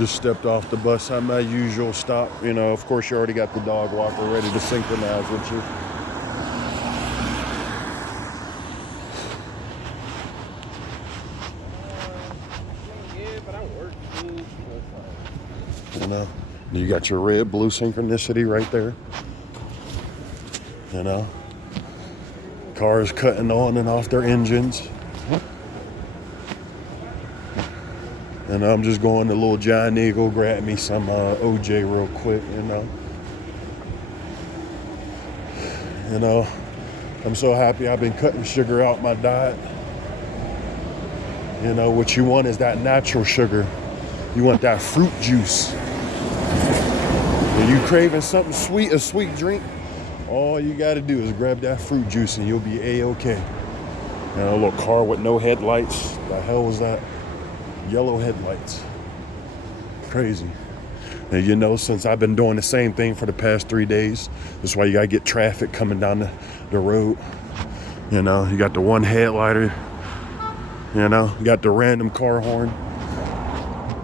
Just stepped off the bus at my usual stop. You know, of course, you already got the dog walker ready to synchronize with you. You know, you got your red, blue synchronicity right there. You know, cars cutting on and off their engines. And I'm just going to Little Giant Eagle, grab me some OJ real quick, you know. You know, I'm so happy I've been cutting sugar out my diet. You know, what you want is that natural sugar. You want that fruit juice. When you craving something sweet, a sweet drink, all you gotta do is grab that fruit juice and you'll be A-okay. You know, a little car with no headlights. The hell was that? Yellow headlights. Crazy. And you know, since I've been doing the same thing for the past 3 days, that's why you gotta get traffic coming down the road. You know, you got the one headlighter. You know, you got the random car horn.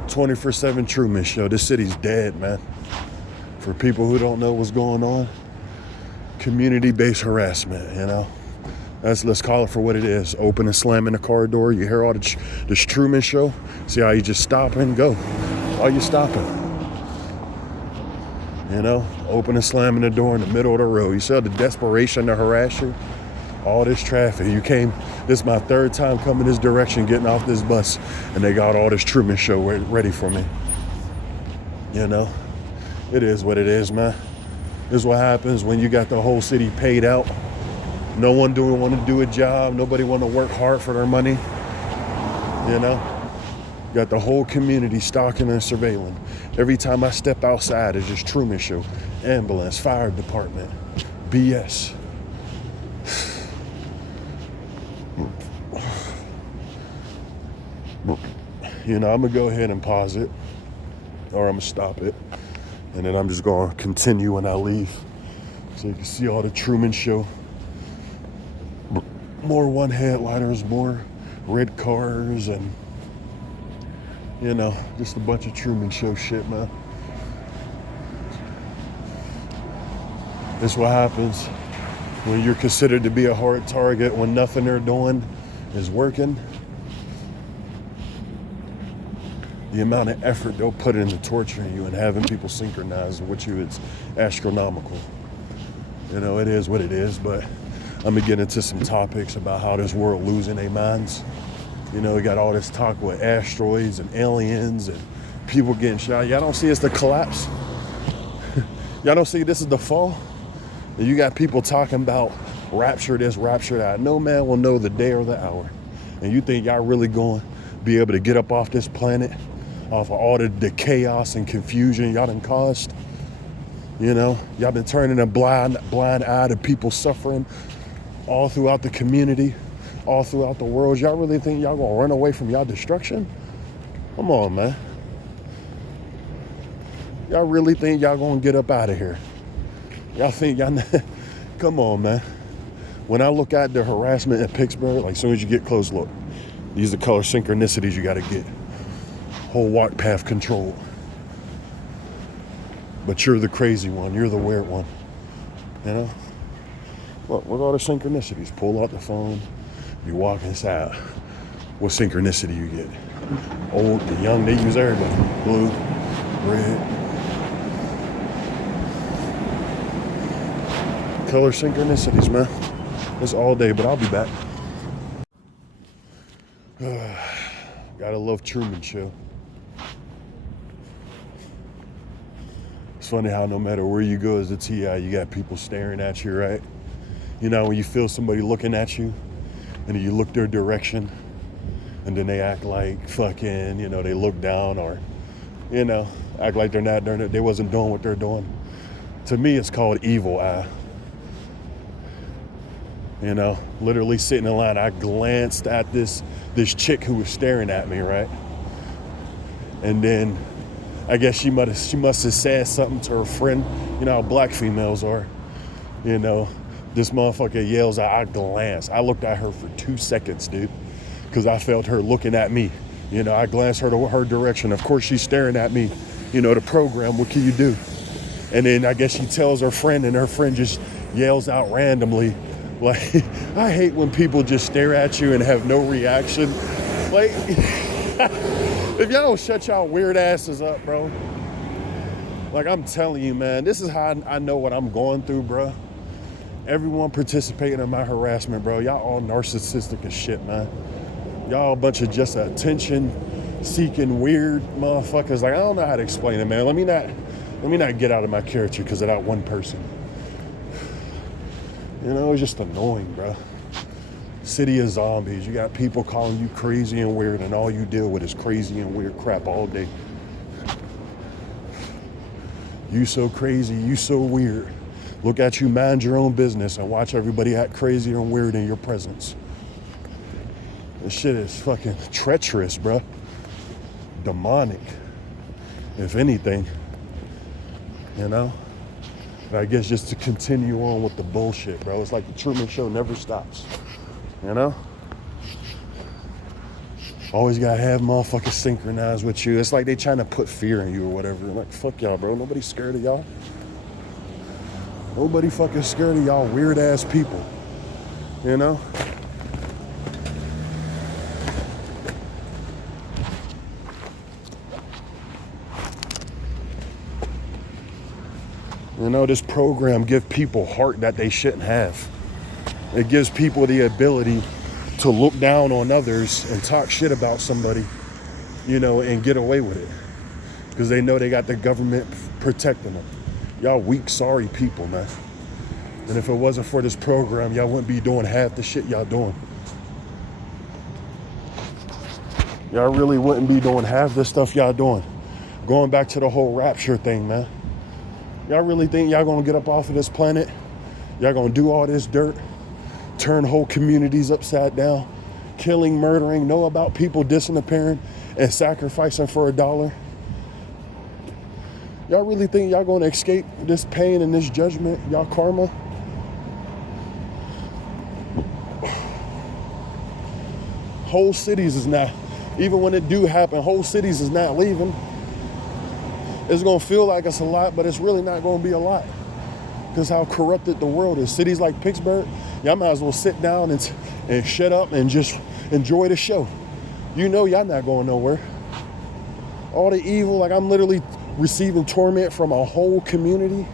24/7 Truman Show. This city's dead, man. For people who don't know what's going on, community-based harassment, you know. Let's call it for what it is. Open and slamming the car door. You hear all this Truman Show. See how you just stop and go. Why you stopping? You know, open and slamming the door in the middle of the road. You saw the desperation to harass you. All this traffic. This is my third time coming this direction, getting off this bus, and they got all this Truman Show ready for me. You know, it is what it is, man. This is what happens when you got the whole city paid out. No one want to do a job. Nobody want to work hard for their money. You know, got the whole community stalking and surveilling. Every time I step outside, it's just Truman Show, ambulance, fire department, BS. You know, I'm gonna go ahead and pause it, or I'm gonna stop it, and then I'm just gonna continue when I leave, so you can see all the Truman Show. More one headlighters, more red cars, and you know, just a bunch of Truman Show shit, man. This what happens when you're considered to be a hard target, when nothing they're doing is working. The amount of effort they'll put into torturing you and having people synchronize with you is astronomical. You know, it is what it is, but I'm gonna get into some topics about how this world losing their minds. You know, we got all this talk with asteroids and aliens and people getting shot. Y'all don't see it's the collapse? Y'all don't see this is the fall? And you got people talking about rapture this, rapture that. No man will know the day or the hour. And you think y'all really going to be able to get up off this planet, off of all the chaos and confusion y'all done caused? You know, y'all been turning a blind eye to people suffering all throughout the community, all throughout the world. Y'all really think y'all gonna run away from y'all destruction? Come on, man. Y'all really think y'all gonna get up out of here? Y'all think y'all, come on, man. When I look at the harassment in Pittsburgh, like as soon as you get close, look, these are the color synchronicities you gotta get. Whole walk path control. But you're the crazy one, you're the weird one, you know? Look all the synchronicities. Pull out the phone, you walk inside. What synchronicity you get? Old, the young, they use everybody. Blue, red. Color synchronicities, man. It's all day, but I'll be back. Gotta love Truman Show. It's funny how no matter where you go as a TI, you got people staring at you, right? You know, when you feel somebody looking at you and you look their direction and then they act like fucking, you know, they look down or, you know, act like they wasn't doing what they're doing. To me, it's called evil eye. You know, literally sitting in line, I glanced at this chick who was staring at me, right? And then I guess she must have said something to her friend. You know how black females are. You know, this motherfucker yells out, I glanced. I looked at her for 2 seconds, dude, because I felt her looking at me You know, I glance her direction. Of course, she's staring at me. You know, the program, what can you do? And then I guess she tells her friend, and her friend just yells out randomly. Like, I hate when people just stare at you and have no reaction. Like, if y'all don't shut y'all weird asses up, bro. Like, I'm telling you, man, this is how I know what I'm going through, bro. Everyone participating in my harassment, bro. Y'all all narcissistic as shit, man. Y'all a bunch of just attention-seeking weird motherfuckers. Like, I don't know how to explain it, man. Let me not get out of my character because of that one person. You know, it's just annoying, bro. City of zombies. You got people calling you crazy and weird, and all you deal with is crazy and weird crap all day. You so crazy, you so weird. Look at you, mind your own business, and watch everybody act crazy and weird in your presence. This shit is fucking treacherous, bro. Demonic, if anything. You know? But I guess just to continue on with the bullshit, bro. It's like the Truman Show never stops. You know? Always gotta have motherfuckers synchronized with you. It's like they trying to put fear in you or whatever. Like, fuck y'all, bro. Nobody's scared of y'all. Nobody fucking scared of y'all weird ass people. You know? You know, this program gives people heart that they shouldn't have. It gives people the ability to look down on others and talk shit about somebody, you know, and get away with it. Because they know they got the government protecting them. Y'all weak, sorry people, man. And if it wasn't for this program, y'all wouldn't be doing half the shit y'all doing. Y'all really wouldn't be doing half the stuff y'all doing. Going back to the whole rapture thing, man. Y'all really think y'all gonna get up off of this planet? Y'all gonna do all this dirt? Turn whole communities upside down? Killing, murdering, know about people disappearing and sacrificing for $1? Y'all really think y'all gonna escape this pain and this judgment, y'all karma? Whole cities is not, even when it do happen, whole cities is not leaving. It's gonna feel like it's a lot, but it's really not gonna be a lot. Because how corrupted the world is. Cities like Pittsburgh, y'all might as well sit down and shut up and just enjoy the show. You know y'all not going nowhere. All the evil, like I'm literally receiving torment from a whole community.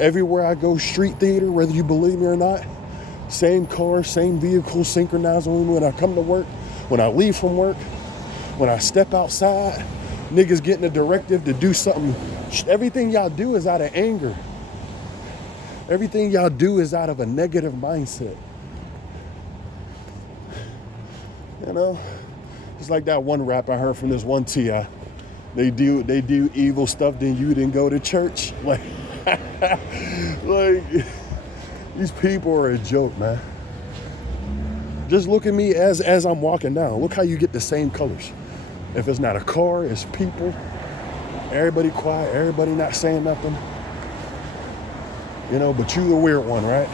Everywhere I go, street theater, whether you believe me or not. Same car, same vehicle, synchronized when I come to work, when I leave from work, when I step outside. Niggas getting a directive to do something. Everything y'all do is out of anger. Everything y'all do is out of a negative mindset. You know? It's like that one rap I heard from this one T.I. They do evil stuff, then you didn't go to church. Like, like these people are a joke, man. Just look at me as I'm walking down. Look how you get the same colors. If it's not a car, it's people. Everybody quiet, everybody not saying nothing. You know, but you the weird one, right?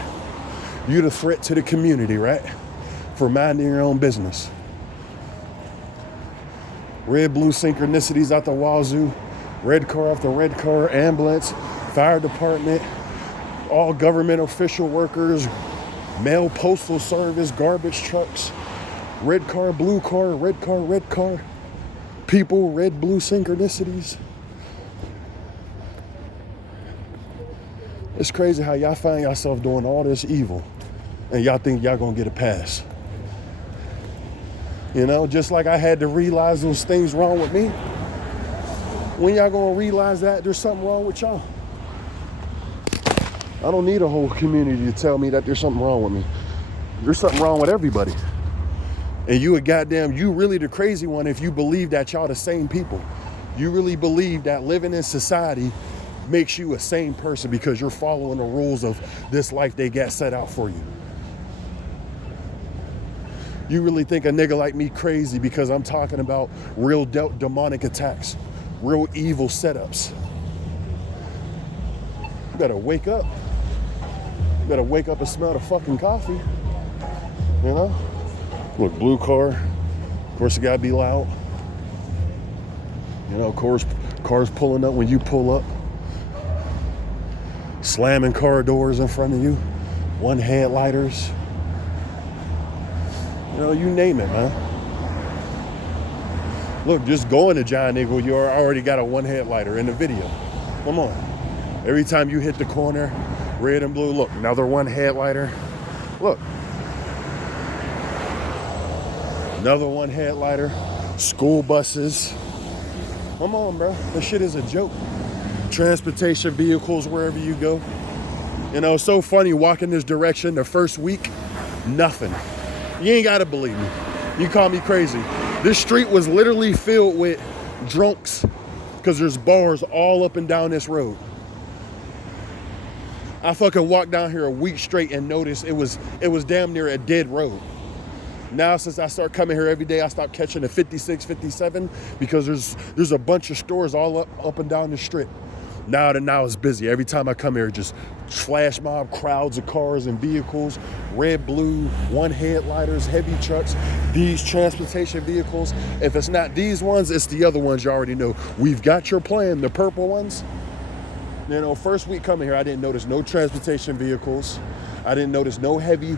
You the threat to the community, right? For minding your own business. Red, blue synchronicities out the wazoo. Red car after red car, ambulance, fire department, all government official workers, mail postal service, garbage trucks, red car, blue car, red car, red car. People, red, blue synchronicities. It's crazy how y'all find yourself doing all this evil and y'all think y'all gonna get a pass. You know, just like I had to realize those things wrong with me. When y'all gonna realize that there's something wrong with y'all? I don't need a whole community to tell me that there's something wrong with me. There's something wrong with everybody. And you really the crazy one if you believe that y'all the same people. You really believe that living in society makes you a sane person because you're following the rules of this life they got set out for you. You really think a nigga like me crazy because I'm talking about real demonic attacks, real evil setups. You better wake up. You better wake up and smell the fucking coffee. You know? Look, blue car. Of course, it gotta be loud. You know, cars pulling up when you pull up, slamming car doors in front of you, one headlighters. You know, you name it, man. Look, just going to Giant Eagle, you already got a one headlighter in the video. Come on. Every time you hit the corner, red and blue, look, another one headlighter. Look. Another one headlighter. School buses. Come on, bro. This shit is a joke. Transportation vehicles wherever you go. You know, it's so funny walking this direction the first week, nothing. You ain't gotta believe me. You call me crazy. This street was literally filled with drunks because there's bars all up and down this road. I fucking walked down here a week straight and noticed it was damn near a dead road. Now, since I start coming here every day, I stopped catching the 56, 57 because there's a bunch of stores all up and down the strip. Now it's busy. Every time I come here, just flash mob, crowds of cars and vehicles, red, blue, one headlighters, heavy trucks, these transportation vehicles. If it's not these ones, it's the other ones you already know. We've got your plan, the purple ones. You know, first week coming here, I didn't notice no transportation vehicles. I didn't notice no heavy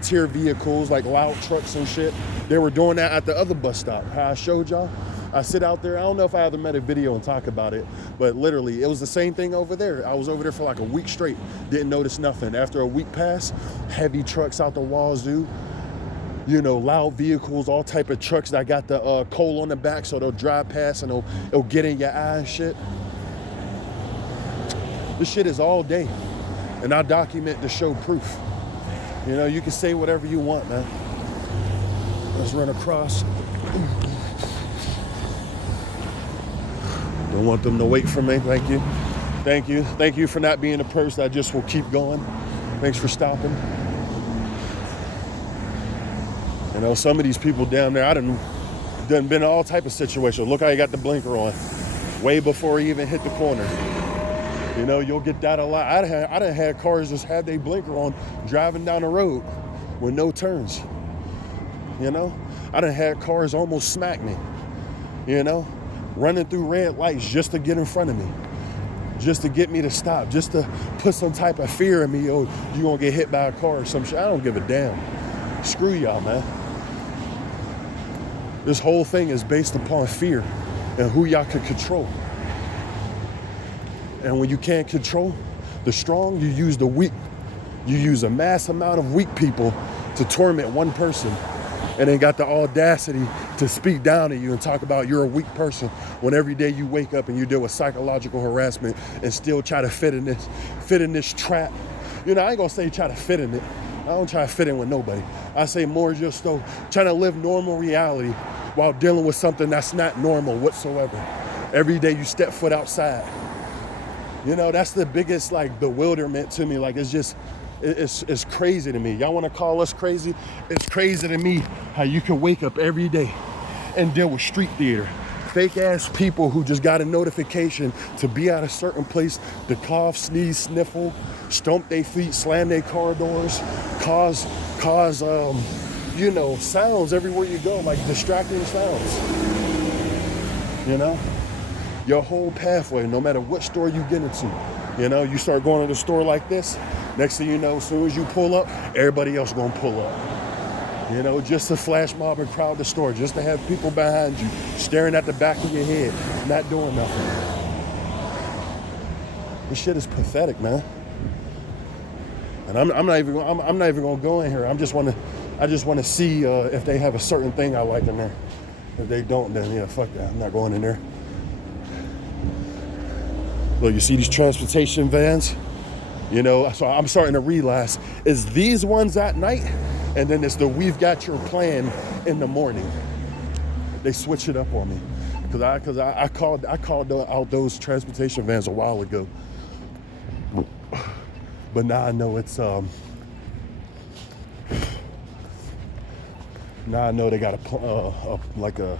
tier vehicles like loud trucks and shit. They were doing that at the other bus stop. How I showed y'all. I sit out there. I don't know if I ever made a video and talk about it, but literally it was the same thing over there. I was over there for like a week straight. Didn't notice nothing. After a week passed, heavy trucks out the wazoo. You know, loud vehicles, all type of trucks that got the coal on the back, so they'll drive past and it'll get in your eye and shit. This shit is all day. And I document to show proof. You know, you can say whatever you want, man. Let's run across. Don't want them to wait for me. Thank you. Thank you. Thank you for not being a person that just will keep going. Thanks for stopping. You know, some of these people down there, I done been in all type of situations. Look how you got the blinker on. Way before he even hit the corner. You know, you'll get that a lot. I done had cars just have their blinker on driving down the road with no turns. You know, I done had cars almost smack me. You know, running through red lights just to get in front of me, just to get me to stop, just to put some type of fear in me. Oh, you gonna get hit by a car or some shit. I don't give a damn. Screw y'all, man. This whole thing is based upon fear and who y'all can control. And when you can't control the strong, you use the weak. You use a mass amount of weak people to torment one person and then got the audacity to speak down to you and talk about you're a weak person when every day you wake up and you deal with psychological harassment and still try to fit in this trap. You know, I ain't gonna say try to fit in it. I don't try to fit in with nobody. I say more just so trying to live normal reality while dealing with something that's not normal whatsoever. Every day you step foot outside. You know, that's the biggest like bewilderment to me. Like it's crazy to me. Y'all want to call us crazy? It's crazy to me how you can wake up every day and deal with street theater. Fake ass people who just got a notification to be at a certain place to cough, sneeze, sniffle, stomp their feet, slam their car doors, cause you know, sounds everywhere you go, like distracting sounds. You know? Your whole pathway, no matter what store you get into. You know, you start going to the store like this, next thing you know, as soon as you pull up, everybody else gonna pull up. You know, just to flash mob and crowd the store, just to have people behind you, staring at the back of your head, not doing nothing. This shit is pathetic, man. And I'm not even gonna go in here. I just want to see if they have a certain thing I like in there. If they don't, then yeah, fuck that. I'm not going in there. Look, you see these transportation vans? You know, so I'm starting to realize, is these ones at night? And then it's the we've got your plan in the morning. They switch it up on me. Because I called out those transportation vans a while ago. But now I know it's, now I know they got a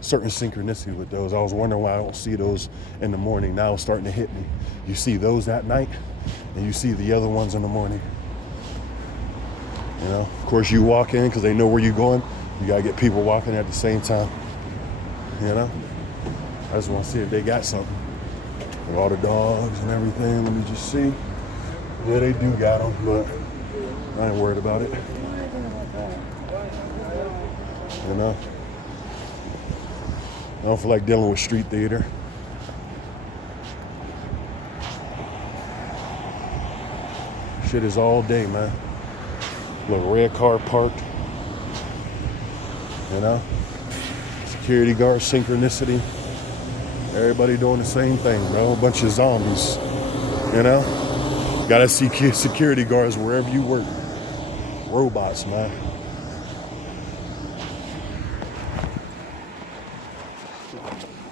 certain synchronicity with those. I was wondering why I don't see those in the morning. Now it's starting to hit me. You see those at night, and you see the other ones in the morning. You know, of course you walk in because they know where you're going. You gotta get people walking at the same time. You know, I just want to see if they got something. With all the dogs and everything, let me just see. Yeah, they do got them, but I ain't worried about it. You know? I don't feel like dealing with street theater. Shit is all day, man. Little red car parked. You know? Security guard synchronicity. Everybody doing the same thing, bro. A bunch of zombies. You know? Gotta see security guards wherever you work. Robots, man.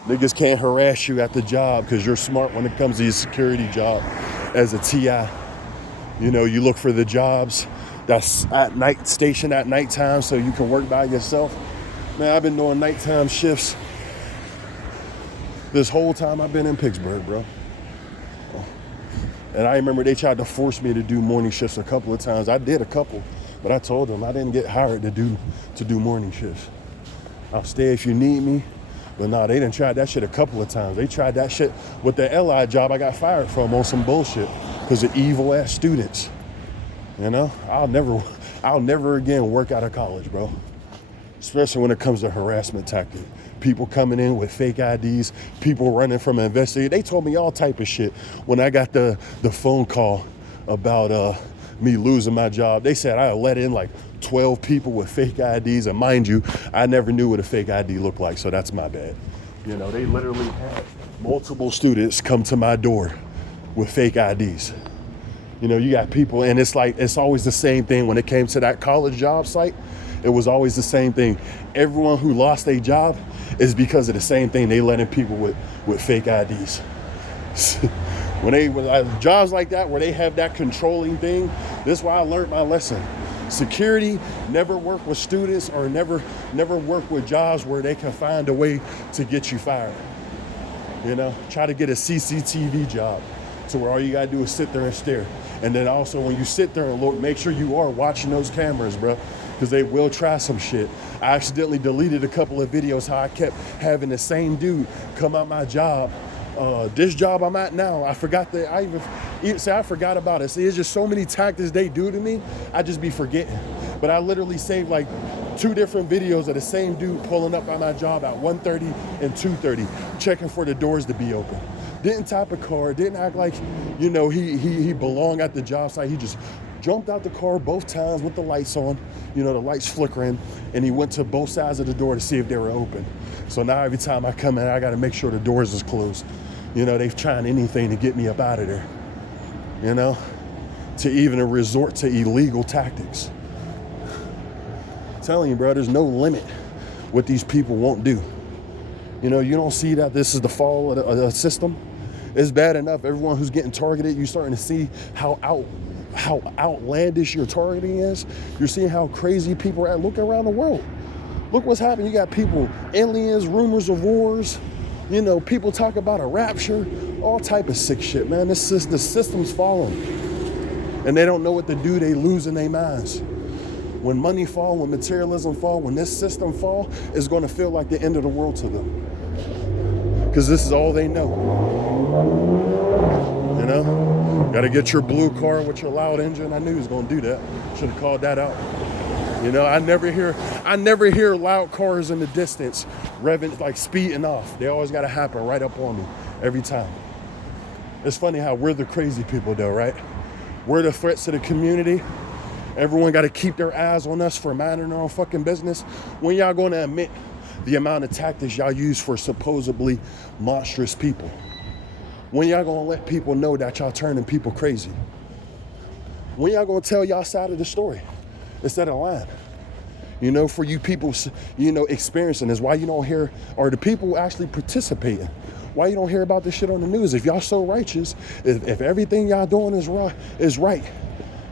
Niggas can't harass you at the job because you're smart when it comes to your security job as a TI. You know, you look for the jobs that's at night, stationed at nighttime so you can work by yourself. Man, I've been doing nighttime shifts this whole time I've been in Pittsburgh, bro. And I remember they tried to force me to do morning shifts a couple of times. I did a couple, but I told them I didn't get hired to do morning shifts. I'll stay if you need me. But no, they done tried that shit a couple of times. They tried that shit with the LI job I got fired from on some bullshit because of evil ass students. You know, I'll never again work out of college, bro. Especially when it comes to harassment tactic. People coming in with fake IDs, people running from an investigator. They told me all type of shit when I got the phone call about me losing my job. They said I let in like 12 people with fake IDs, and mind you, I never knew what a fake ID looked like, so that's my bad. You know, they literally had multiple students come to my door with fake IDs. You know, you got people, and it's like, it's always the same thing when it came to that college job site. It was always the same thing. Everyone who lost their job is because of the same thing. They let in people with fake IDs. When jobs like that, where they have that controlling thing, this is why I learned my lesson. Security, never work with students or never work with jobs where they can find a way to get you fired. You know, try to get a CCTV job to where all you gotta do is sit there and stare. And then also when you sit there and look, make sure you are watching those cameras, bro, because they will try some shit. I accidentally deleted a couple of videos how I kept having the same dude come out my job. This job I'm at now, I forgot I forgot about it. See, it's just so many tactics they do to me, I just be forgetting. But I literally saved like 2 different videos of the same dude pulling up by my job at 1:30 and 2:30, checking for the doors to be open. Didn't tap a car, didn't act like, you know, he belonged at the job site. He just jumped out the car both times with the lights on, you know, the lights flickering, and he went to both sides of the door to see if they were open. So now every time I come in, I gotta make sure the doors is closed. You know, they've tried anything to get me up out of there, you know, to even resort to illegal tactics. I'm telling you, bro, there's no limit what these people won't do. You know, you don't see that this is the fall of the system. It's bad enough. Everyone who's getting targeted, you're starting to see how outlandish your targeting is. You're seeing how crazy people are at. Look around the world. Look what's happening. You got people, aliens, rumors of wars. You know, people talk about a rapture, all type of sick shit, man. The system's falling. And they don't know what to do. They losing their minds. When money fall, when materialism fall, when this system fall, it's going to feel like the end of the world to them. Because this is all they know. You know? Got to get your blue car with your loud engine. I knew he was going to do that. Should have called that out. You know, I never hear loud cars in the distance revving, like speeding off. They always got to happen right up on me every time. It's funny how we're the crazy people though, right? We're the threats to the community. Everyone got to keep their eyes on us for minding their own fucking business. When y'all going to admit the amount of tactics y'all use for supposedly monstrous people? When y'all going to let people know that y'all turning people crazy? When y'all going to tell y'all side of the story instead of lying? You know, for you people, you know, experiencing this, why you don't hear, or the people actually participating, why you don't hear about this shit on the news? If y'all so righteous, if everything y'all doing is right,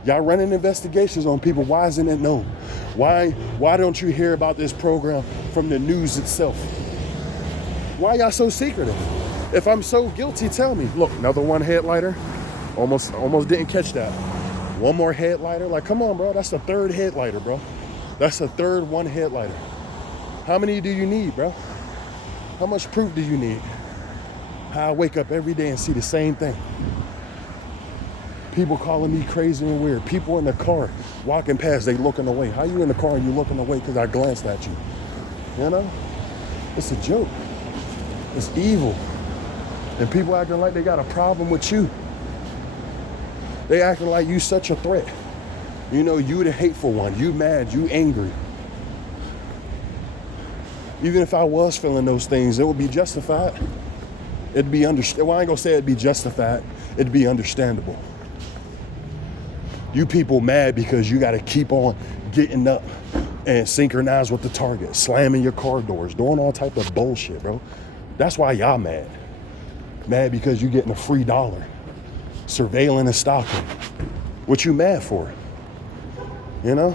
y'all running investigations on people, why isn't it known? Why don't you hear about this program from the news itself? Why y'all so secretive? If I'm so guilty, tell me. Look, another one headlighter. Almost didn't catch that. One more headlighter. Like, come on, bro. That's the third headlighter, bro. That's the third one headlighter. How many do you need, bro? How much proof do you need? I wake up every day and see the same thing. People calling me crazy and weird. People in the car walking past, they looking away. How you in the car and you looking away because I glanced at you? You know? It's a joke. It's evil. And people acting like they got a problem with you. They acting like you such a threat. You know, you the hateful one. You mad, you angry. Even if I was feeling those things, it would be justified. It'd be well, I ain't gonna say it'd be justified. It'd be understandable. You people mad because you gotta keep on getting up and synchronize with the target, slamming your car doors, doing all type of bullshit, bro. That's why y'all mad. Mad because you getting a free dollar, surveilling and stalking. What you mad for? You know?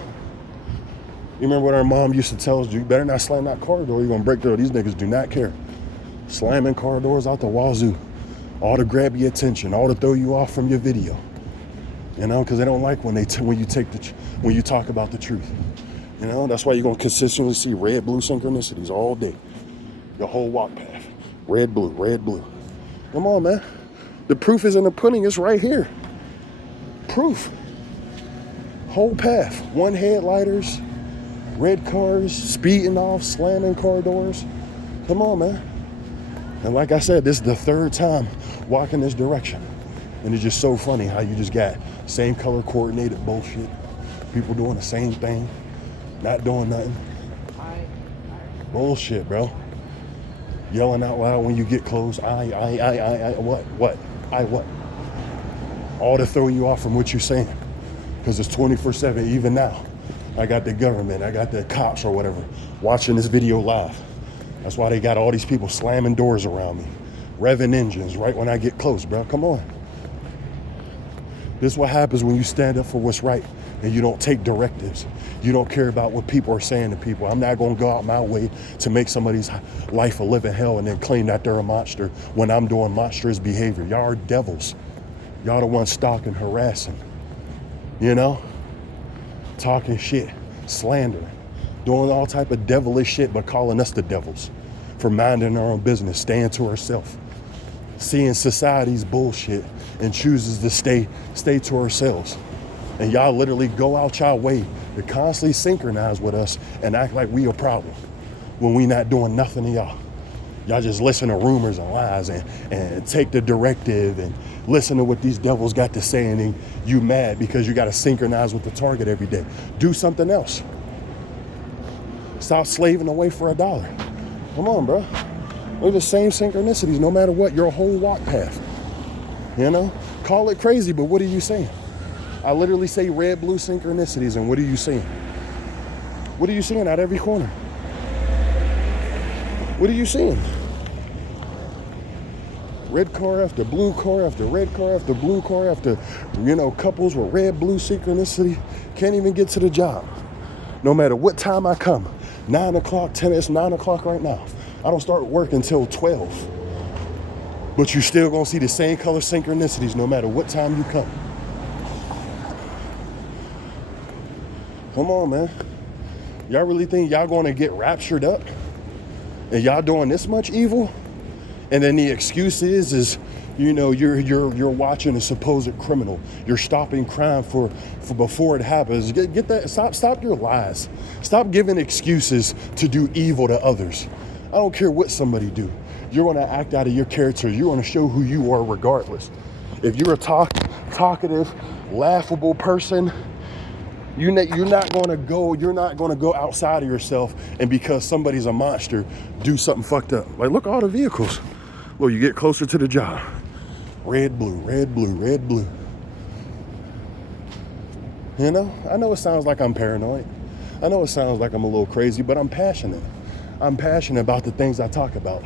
You remember what our mom used to tell us? You better not slam that car door. You're gonna break the door. These niggas do not care. Slamming car doors out the wazoo. All to grab your attention, all to throw you off from your video. You know, because they don't like when you talk about the truth. You know, that's why you're gonna consistently see red, blue synchronicities all day. Your whole walk path. Red, blue, red, blue. Come on, man. The proof is in the pudding. It's right here. Proof. Whole path. One headlighters, red cars, speeding off, slamming car doors. Come on, man. And like I said, this is the third time walking this direction. And it's just so funny how you just got same color coordinated bullshit. People doing the same thing, not doing nothing. Bullshit, bro. Yelling out loud when you get close. What? All to throw you off from what you're saying. Because it's 24/7, even now. I got the government, I got the cops or whatever watching this video live. That's why they got all these people slamming doors around me, revving engines right when I get close, bro. Come on. This is what happens when you stand up for what's right and you don't take directives. You don't care about what people are saying to people. I'm not going to go out my way to make somebody's life a living hell and then claim that they're a monster when I'm doing monstrous behavior. Y'all are devils. Y'all the ones stalking, harassing, you know, talking shit, slandering, doing all type of devilish shit, but calling us the devils for minding our own business, staying to ourselves, seeing society's bullshit and chooses to stay to ourselves. And y'all literally go out y'all way to constantly synchronize with us and act like we a problem when we not doing nothing to y'all. Y'all just listen to rumors and lies and take the directive and listen to what these devils got to say, and then you mad because you got to synchronize with the target every day. Do something else. Stop slaving away for $1. Come on, bro. We're the same synchronicities no matter what, your whole walk path. You know? Call it crazy, but what are you saying? I literally say red, blue synchronicities, and what are you seeing? What are you seeing at every corner? What are you seeing? Red car after blue car after red car after blue car after, you know, couples with red, blue synchronicity can't even get to the job. No matter what time I come, 9 o'clock, 10, it's 9 o'clock right now. I don't start work until 12. But you still gonna see the same color synchronicities no matter what time you come. Come on, man. Y'all really think y'all gonna get raptured up? And y'all doing this much evil? And then the excuse is you know, you're watching a supposed criminal. You're stopping crime for before it happens. Get that. Stop your lies. Stop giving excuses to do evil to others. I don't care what somebody do. You're going to act out of your character. You're going to show who you are regardless. If you're a talkative, laughable person, you're not going to go outside of yourself and because somebody's a monster, do something fucked up. Like, look at all the vehicles. Well, you get closer to the job. Red, blue, red, blue, red, blue. You know, I know it sounds like I'm paranoid. I know it sounds like I'm a little crazy, but I'm passionate. I'm passionate about the things I talk about.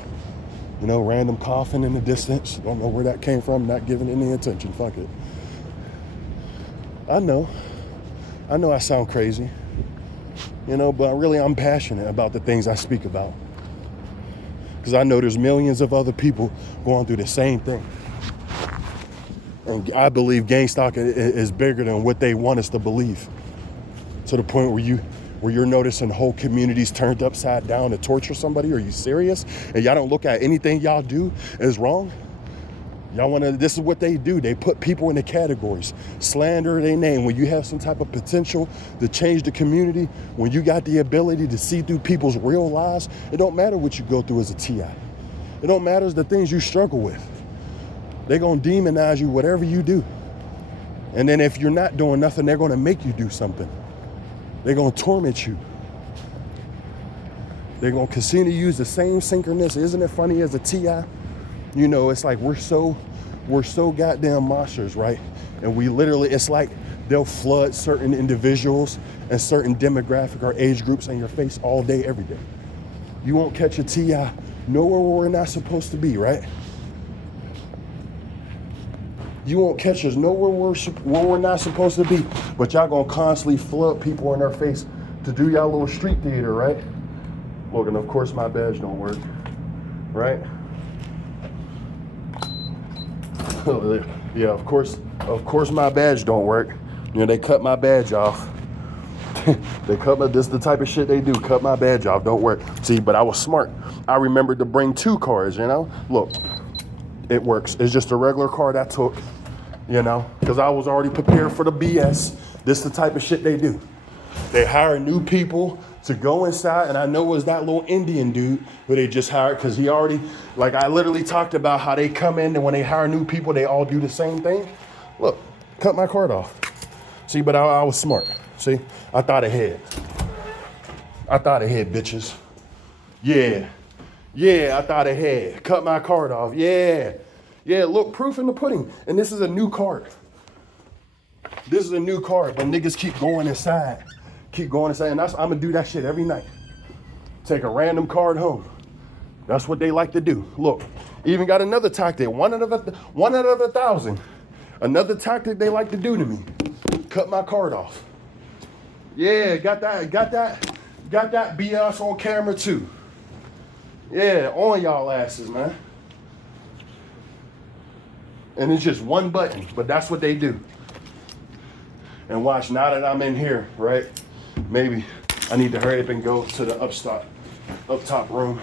You know, random coughing in the distance. Don't know where that came from. Not giving any attention. Fuck it. I know I sound crazy. You know, but I'm passionate about the things I speak about. Because I know there's millions of other people going through the same thing. And I believe gangstalking is bigger than what they want us to believe. To the point where where you're noticing whole communities turned upside down to torture somebody? Are you serious? And y'all don't look at anything y'all do as wrong? Y'all wanna, this is what they do. They put people into categories, slander their name. When you have some type of potential to change the community, when you got the ability to see through people's real lives, it don't matter what you go through as a TI. It don't matter the things you struggle with. They're gonna demonize you, whatever you do. And then if you're not doing nothing, they're gonna make you do something. They're gonna torment you. They're gonna continue to use the same synchronous. Isn't it funny as a TI? You know, it's like we're so goddamn monsters, right? And we literally, it's like they'll flood certain individuals and certain demographic or age groups in your face all day, every day. You won't catch a TI nowhere where we're not supposed to be, right? You won't catch us nowhere where we're not supposed to be, but y'all gonna constantly flood people in their face to do y'all little street theater, right? Look, and of course my badge don't work, right? Yeah, of course my badge don't work. You know, they cut my badge off. They cut my, this is the type of shit they do, cut my badge off, don't work. See, but I was smart. I remembered to bring 2 cards, you know? Look, it works. It's just a regular card I took, you know, because I was already prepared for the BS. This is the type of shit they do. They hire new people to go inside, and I know it was that little Indian dude who they just hired because he already, like I literally talked about how they come in and when they hire new people, they all do the same thing. Look, cut my card off. See, but I was smart. See, I thought ahead. I thought ahead, bitches. Yeah, I thought ahead. Cut my card off. Yeah, look, proof in the pudding. And this is a new card. This is a new card, but niggas keep going inside. And I'm gonna do that shit every night. Take a random card home. That's what they like to do. Look, even got another tactic, one out of 1,000. Another tactic they like to do to me. Cut my card off. Yeah, got that BS on camera too. Yeah, on y'all asses, man. And it's just one button, but that's what they do. And watch, now that I'm in here, right? Maybe I need to hurry up and go to the up top room.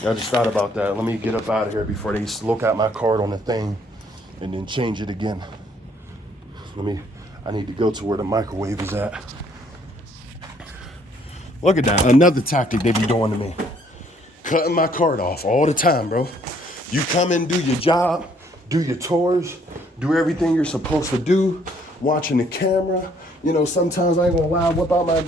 I just thought about that. Let me get up out of here before they look at my card on the thing and then change it again. I need to go to where the microwave is at. Look at that, another tactic they be doing to me. Cutting my card off all the time, bro. You come in, do your job, do your tours, do everything you're supposed to do, watching the camera. You know, sometimes I ain't gonna lie, whip out my